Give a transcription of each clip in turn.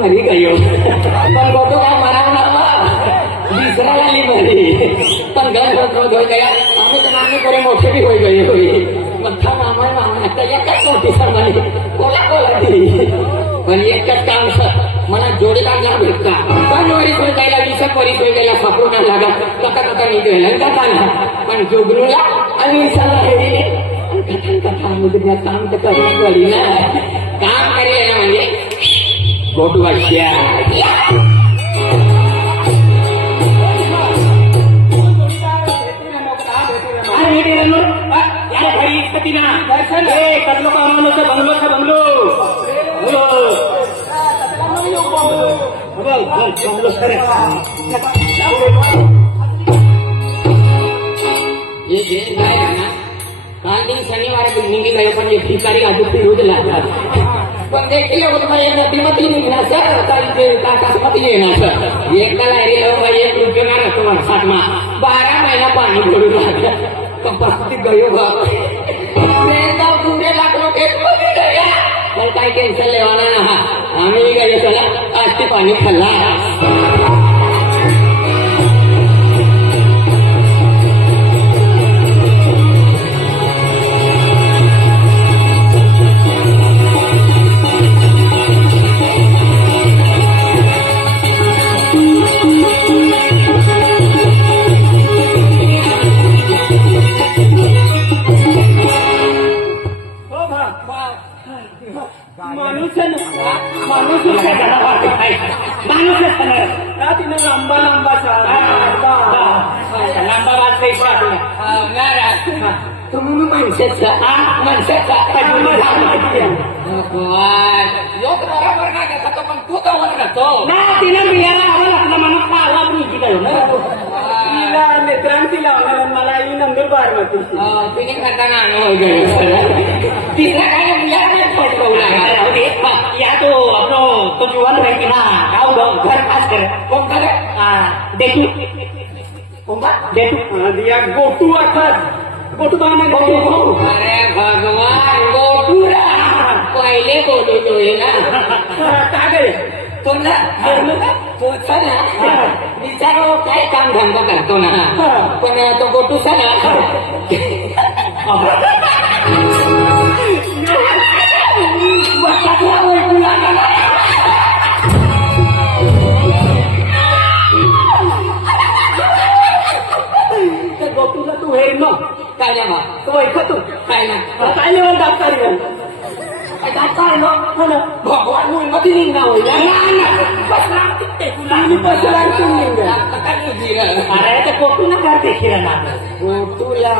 मरी गयो पण गोटू काय म्हणावं विसरायला आली मरी पण घर रोज होई गया आम्ही तर नानी करे मोठे बी होई गये होई मथा मामा मामा आता एकच मोठी समानी कोला दी पण एकच काम मला जोडीदार ना भेटता पण वरीस होई जायला 20 वरीस होई गेला सापडून लागा कथा निघेल पण जोगनूला आणि विसाला हेरी कथा मुद्रा काम तर करण्यात वाली ना काम करेल ना म्हणजे गोटू वाश्या काल दिन शनिवार निघी गए पण ये भिकारी आजूबाजू रोज लागतात पण देखील तुम्हाला नदीमध्ये निघणार सर काकासमती येणार सर एकाला एक रुपये ना राहतो वर्षातमा 12 महिना पाणी भरून लागलं कपाती गयो बाप पुरे लागलो पण काही टेन्शन लेवाना ना आम्ही गयो चला आज ते पाणी खाल्ला तुम्ही माणसाचा योग बरोबर ना घेता तो पण तू गावात राहतो ना तिने बियाला आवाज आपला माणूस आला मुलगी काय तिला नेत्रांची लावणार मला ही नंदुरबार मध्ये तिने करताना अनुभव तिला काय या तो जुवान है कि ना आओ घर खास कर कौन करे देखू कौन देखू दिया गोटू आखत गोटू बाना अरे भगवान गोटू पहिले गोटू तो है ना काय करे तो ना पोचा ना विचारो काय काम धंदा करतो ना पण तो गोटू सा ना गोटूला तू हेर मग काय ना तो ऐकतो काय ना काय लेवल दाखता भगवान मध्ये निघा होईल अरे ते गोटूला कर देखील ना गोटूला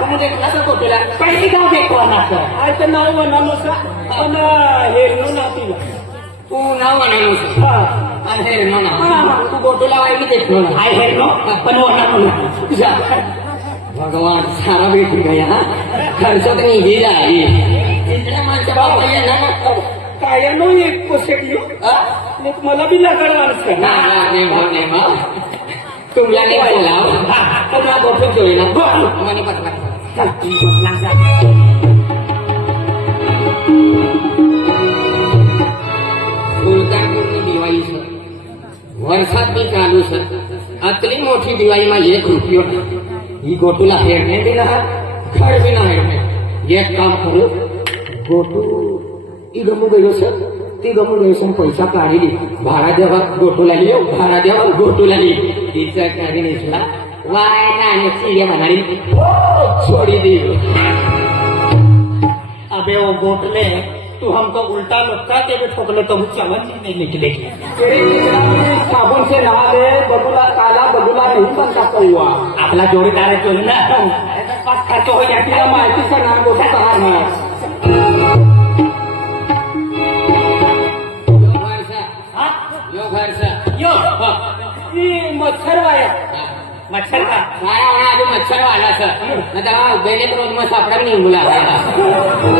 तुम्ही देखला तर गोटूला पहिली गाव देखवा ना नाव म्हणा पण हेरणू ना तिला तू नाव म्हणा हेरणू ना तू गोटूला वाईट देखलो ना आय हेरणू पण म्हणा भगवान सारा भेटून गया खर्च तर निघी जाई तिसऱ्या माणसा बाबा काय नो एक पोसेटली मला बी लागणार माणसं तुमला नाही बोला तुला गोठून घेऊ ना म्हणे पटला दिवाळी सर वर्षात मी चालू सर आतली मोठी दिवाळी माझी 1 रुपये ही गोटूला हेरणे बी ना खड बी ना हेरणे एक काम करू गोटू ती गमू गयो सर ती गमू गयो सर पैसा काढली भाडा देवा गोटूला लियो भाडा देवा गोटूला लियो तिचा काढी नेसला वाय ना चिड़िया बनाई छोड़ी दी अबे वो गोटले तू हमको उल्टा लटका के भी ठोकले तो समझ नहीं निकले साबुन से नहा ले बगुला काला बगुला नहीं बनता हुआ आपला जोड़ीदार है ना खर्च हो जाती माहिती का नाम गोटा कहा मच्छर वाया मच्छर का मच्छर वाला सर बेले रोज में सापड़ा नहीं बोला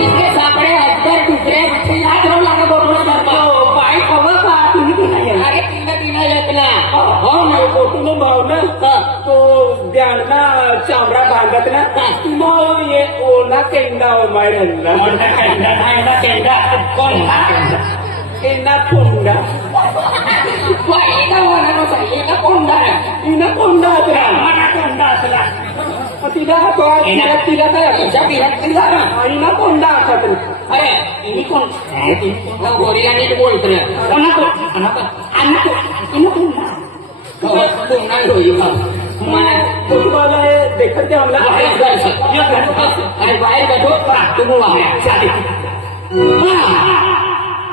इसके सापड़े अक्सर दूसरे याद हो लगा बोलना पाई खबर का अरे तीन लगना हो ना फोटो भाव ना तो ध्यान ना चामड़ा बांधत ना मग ये ओला केंदा हो मायरला केंदा कौन एनाकोंडा इनाकोंडा असला तिला तिला काय इनाकोंडा असा तरी अरे इनी कोण गोरीला नीट बोलतो मला तुम्हाला हे देखत ते आम्हाला अरे बाहेर बैठो तुम्ही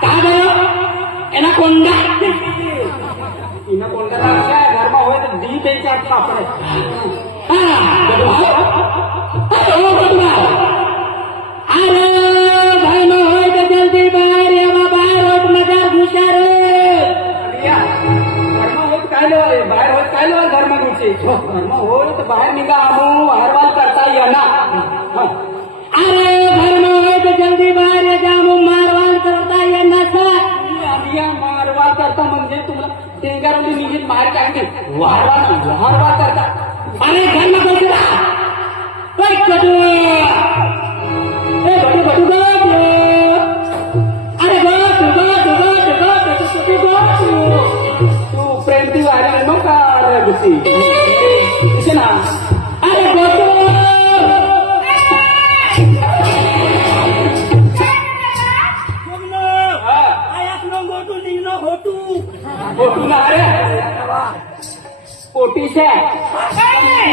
काय बरं एनाकोंडा इनाकोंडाला अशा घरमा होय तर दी त्यांच्या आत पापड अरे भाई न होय तर जल्दी बाहेर या बाहेर होत मजा हुशार घरमा होत काय लेवा बाहेर होत काय लेवा घरमा घुसचे घरमा होय तर बाहेर निघा आमू हरवाल करता येणार अरे घर में होय तो जल्दी बाहेर या जामू मारवाल करता ये नसा आम्ही मारवाल करता म्हणजे तुम्हाला टेंगारवली निघित बाहेर काढते वारवाल करता अरे घर में बसला काय करू बटू बटू अरे तू प्रेम ती वायरल नो का गुस्सी इसे ना अरे गोटू फोटू ना अरे पोटी से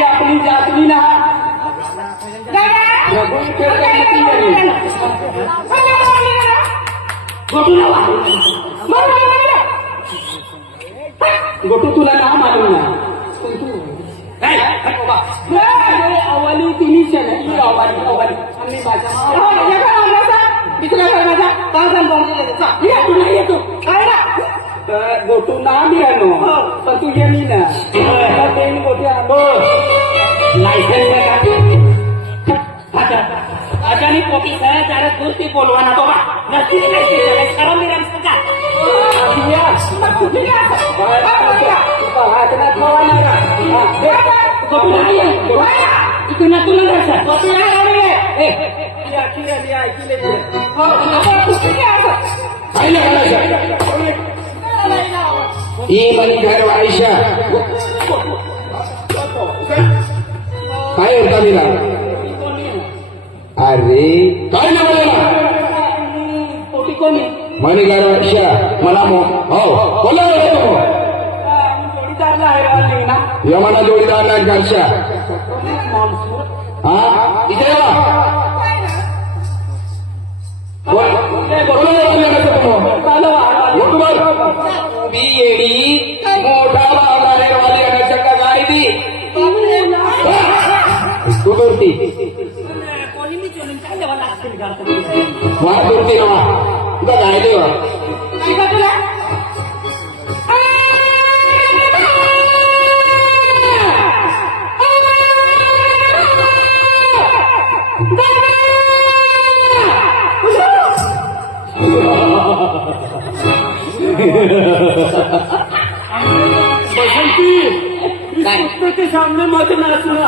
अपनी जातली ना गोटू तुला ना मालूम ना अवली तिन्हीच नाही अवली आम्ही भाषा येतो काय ना गोटू ना मिळालो पण तू ये मी ना गोट्या अचानक पोटी सह जरा दूरती बोलवाना तो बा नसती सर्व निरम सका इकडनं तुला ही बनी घर आयशा काय होता तिला अरे काय ना बोला पोटी कोणी मनी घर आयशा मला हो बोला जोडीदारला आहे ना यमाना जोडीदार ना घरच्या हा इकडे मोठा वाली चक्का गाडी दी तू दुरती मला दुरती ना तुला काय देवा बसंती के सामने मत नाचना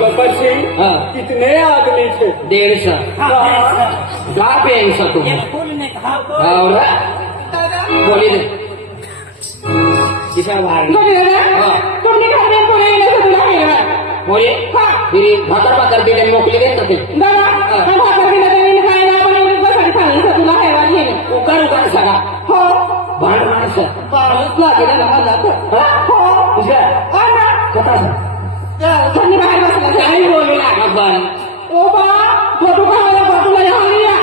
गब्बर सिंह कितने आदमी थे 150 गा पे ऐसा तुम और बोली दे किसा बाहर तुमने घर में बोले ना तो तुला है बोले फिर भाकर भाकर दिले मोकले दे तक दादा हम भाकर के नजर में खाए ना बने बस सारी खाने से तुला है वाली है उकर उकर सगा हो भाड़ मानस बाळच लागेल ना मला हो तुझ्या ना कथा धन्य बाहेर बसला काही बोलू नका पण ओ बा फोटो काढायला फोटोला येऊन या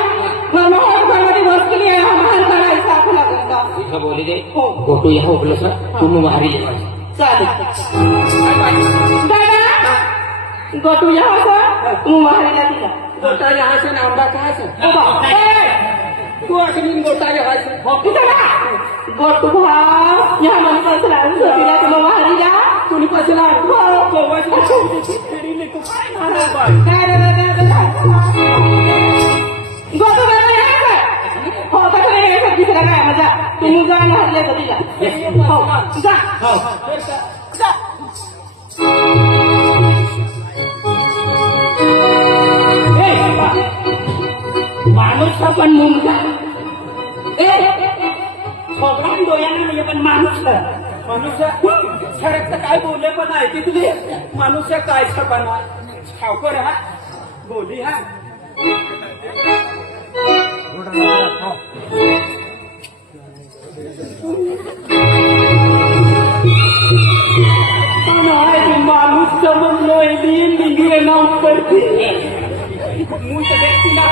मला हॉट करण्याची वर्ष केली आहे महान करायचं आपण लागला इथं बोली दे फोटो या उकलं सर तुम्ही मारी चालेल दादा गोटू या सर तू मारायला दिला गोटा या से नामदा काय सर ओ बा तू अगली गोटा या से गोटू भा या मन कसला सोतीला तुम मारीला तुम्ही कसला फेरी लेको काय मारा काय रे गोटू बा या सर हो का तुला हे दुसरा काय मजा तुम्ही जा ना हल्ले दिला हो जा हो जा माणूस पण मुंगा ए मनुष्य शरद काय बोलले पण ऐकी तुझे मनुष्य काय छपाना ठावकर हा बोली हा माणूस समजलो निघे ना उपरती मुझ व्यक्ती ना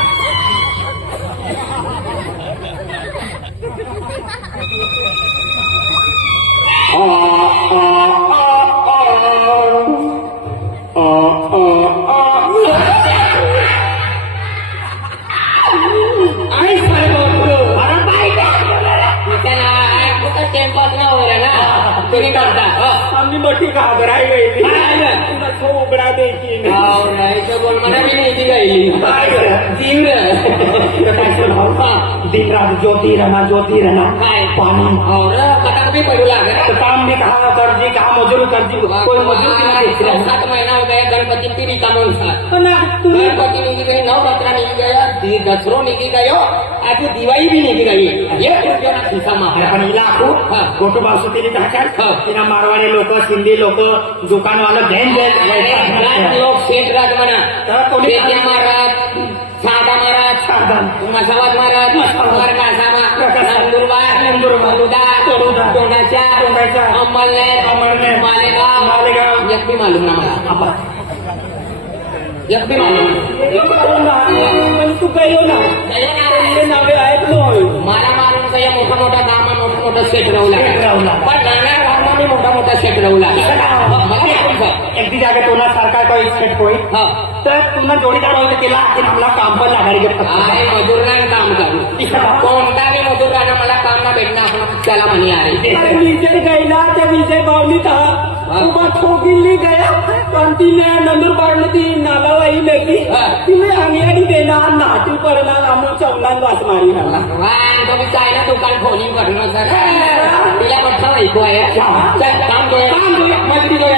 तुम्ही करता आम्ही मोठी घाबराई गेली तुला तो उघडा द्यायची नाही तर बोल मला मी नाही गायली तीव्र दिन रात ज्योति रमा काय पानी और कटाक भी पडू लागेल काम भी कहा कर्जी कहा मजूर कर्जी कोई मजूर 7 महीना हो गया गणपति की रिकामन साथ तुम्ही गणपति निघी गई नवरात्रा निघी गया दसरो निघी गयो आज दिवाळी भी निघी गई ये रुपया खिसा पण हिला गोटू बासुतीने टाकाल तिला मारवाडी लोक सिंधी लोक दुकानवाला लोक शेठ राज म्हणा तर कोणी पेट्या महाराज साधा महाराज मसावाद महाराज नंदुरबार तोंडाच्या अमलनेर मालेगाव एक भी मालूम ना मला एक भी मालूम तू गयो ना नावे ऐकलो मला मालूम का या मोठा मोठा गामा मोठा सेट राहूला पण नाना गावाने मोठा सेट राहूला एकटी जागे तुला सारखा काही सेट होईल तर तुला जोडीदार होईल केला की मला काम पण लागायला घेत मजूर काम करू कोणता बी मजूर राहणं मला काम ना भेटणं त्याला म्हणे आहे विजय गयला त्या विजय बावलीत उभा ठोकिली गया पण तिने नंदुरबार ती नालावाई लेकी तिने अंगडी देणार नाटी पडणार आम्ही चौलान वास मारी तुम्ही काय ना दुकान खोली भरणं सर तिला पठ्ठा ऐकू आहे काम जोया मजरी जोया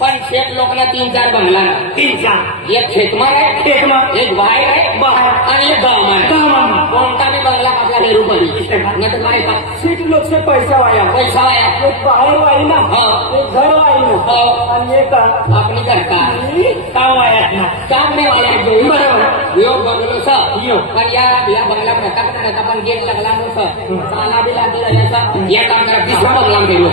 पण शेत लोकांना 3-4 बंगला 3-4 एक शेतमार आहे एक बाहेर आहे आणि एक गाव आहे कोणता बी बंगला आपला नेहरू पडी नाही तर काय सीट लोक से पैसा वाया एक बाहेर वाई ना एक घर वाई ना आणि एक आपली करता काम वाया ना काम नाही वाया बरोबर यो बंगलो सर पण या बंगला प्रकार पण गेट लागला नसं ताला बी लागला या काम करा 20 बंगला गेलो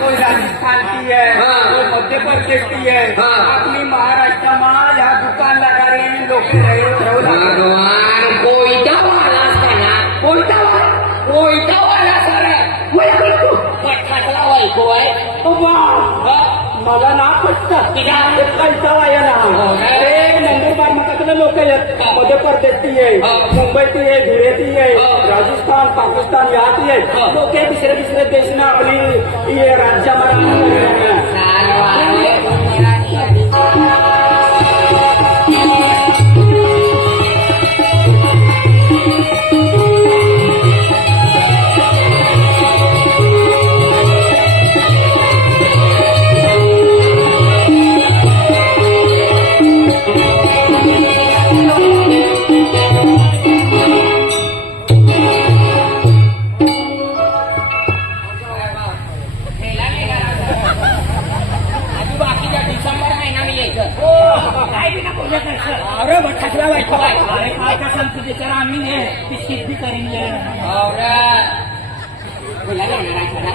कोई राजस्थान की है कोई मध्य प्रदेश की है अपनी महाराष्ट्र में यहाँ दुकान लगा रहे हैं लोग कोयता वाला सर पठातला वाईको आहे मला ना पटत पैसा वाया ना अरे नंदुरबार मध्ये लोक आहेत मध्य प्रदेशची आहे मुंबईची आहे धुळेची आहे राजस्थान पाकिस्तान याची आहे लोक दुसऱ्या देशना आपली राज्यामध्ये बोला ना खरा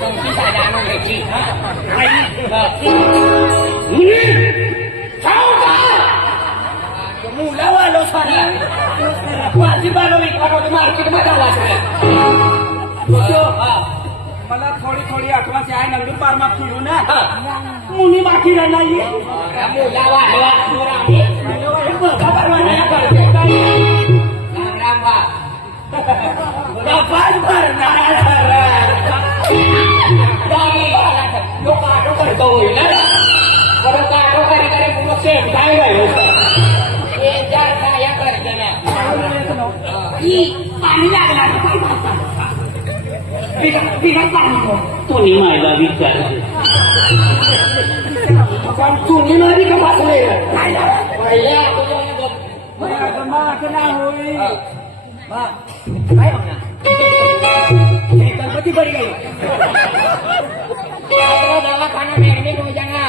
तुमची साधा आणून घ्यायची मुला वालो सारा माझी बालवली मार्केट मध्ये आला मला थोडी थोडी आठवण आहे नंदूर पारमा फिरू ना मुनी बाकी नाही मुला वालो राम बा पाच भरणार करतो होईल ना बरं काढो करी करे मग सेम काय या करते ना पाणी लागणार कोणी मायला विचार पण तुम्ही माझी का वाचले काय होणार गणपती बरी गई दवाखाना मेहनत हो जाना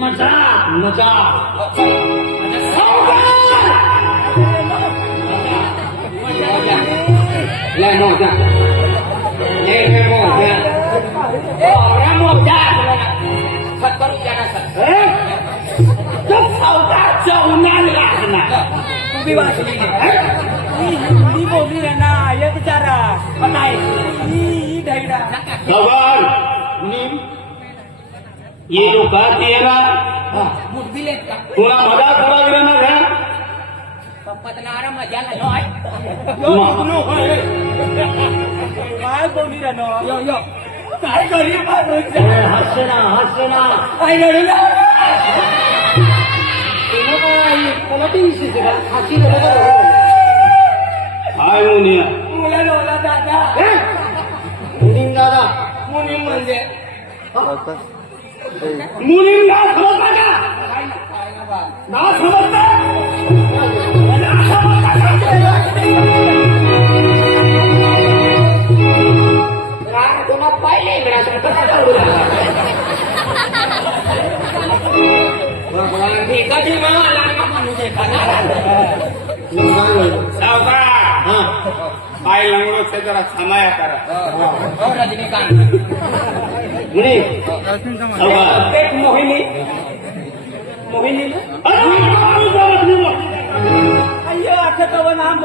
मजा मजा ले मोजा ले मोजा orang moja sat baru jalan sat तो सावकार जाऊन लागला तुम्ही वाचली हिंदी बोलली रे ना ये बिचारा बताय ही ढैडा खबर ये लोग बात ये ना बुद्धी लेत का तुला मजा करा ना घ्या पतनारा मजा ना होय काय बोलली रे नो यो काय करी हसना काय रडू ना कोणती विशेष का हाती हाय मुनिया मुला लोला दादा मुनीम दादा मुनी म्हणजे मुनीम ना समजता का ना समजता कोणा पाहिले कधी मला माणूस सावकार पाय लंगडो से जरा समाया करा रजनीकांत मुनी सावकार एक मोहिनी मोहिनी अय्यो आता तो नाम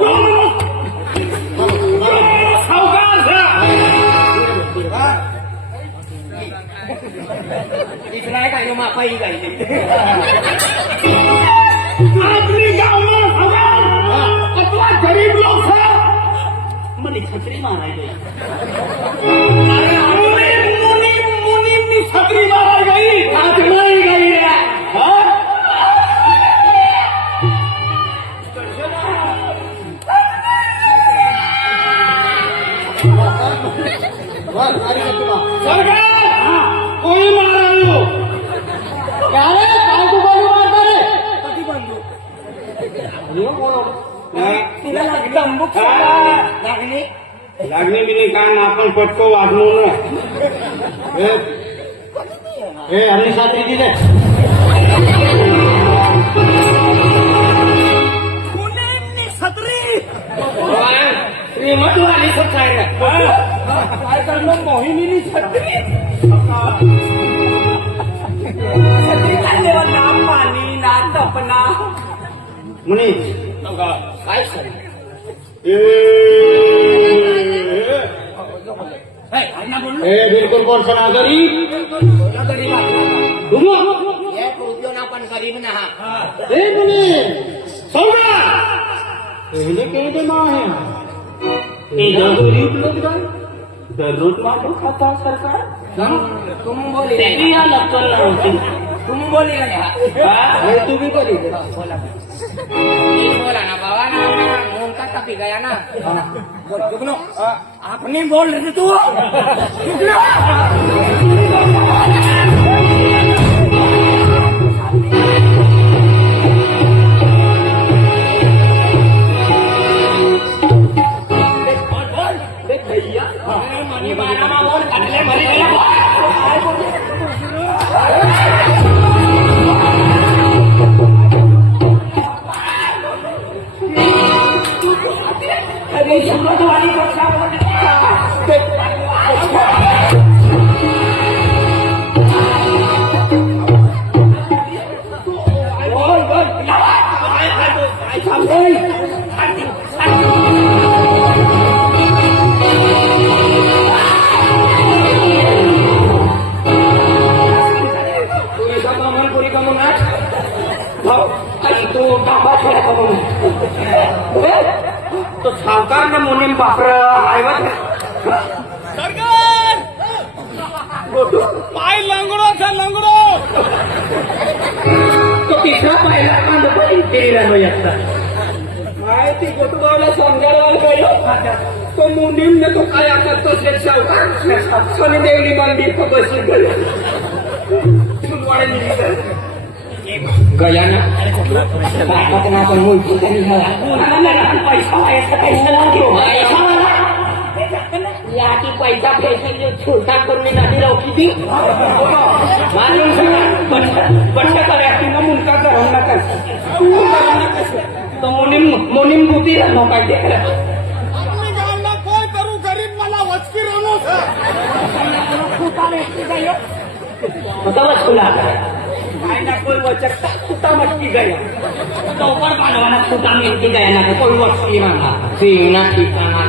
इतना है काय मापा ही काय अपने गांव में अथवा गरीब लोग है मनी छतरी मारा गई मुनी छतरी मारा गई हाथ मारी गई है सरकार कोई मारा लो क्या रे काय तू कोणी मारता रे कधी बंधू तिला लागली तंबूक लागली लागणे बिने काय आपण पटको वाजवू ना हे हल्ली सात्री दिले छत्री श्रीमत वाली सब काय काय करणार मोहिनीनी छत्री छत्री काढल्यावर ना पाणी ना तपना मुनी काय सर बिलकुल कोण सनातरी पण गरीब ना मुनी सौदा पहिले केले माँ है गरीब लोग दररोज वाटो खाता सरकार तुम बोली तेरी या लक्कल होती तुम बोली हे तू भी करी बोला ना बाबा ना उनका टपी गया ना जुगनो आपने बोल रहे तू मनी बारा मा बोल काढले मरी अरे सुगंधवाली तो सावकार ने मुनीम बापर सरकार पाय लंगडो છે लंगडो तो तिसरा पाहिला कांद पण राहिलो एकटा माहिती गोटूबावला समजायला गेलो तो मुनीम ने तो काय आता तसेच सावकार सोनी देवली मांडी बसली गेलो गया ना बापाचं नाव पण मुलगी तरी याची पैसा फेसली छोटा करून नदी लावली ती मालूम बंड करायची ना मुलगा करून नका तो मुनीम बुती राहणं पाहिजे આપણી ગામના કોઈ કરું ગરીબ मला વચકી રહેલો છે होता वस्तूला काय ना कोई वचकता कुठा मटकी गया तो पण बांधवाना कुठा मिळती गया ना कोई वचकी मागा सिंगना ठिकाणा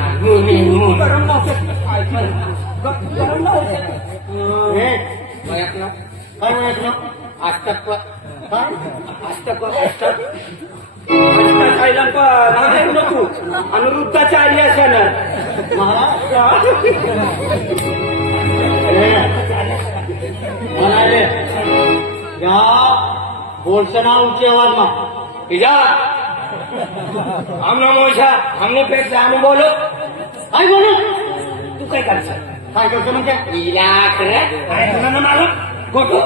अनुरुद्धाचार्य असणार બનાવે યા બોલસના ઊંચી અવાજમાં બીજા આમનો મોછા हमने पेट से आम बोलो काय बोलू तू काय करशील काय करतो म्हणजे इला करे काय तुला मालूम खोटो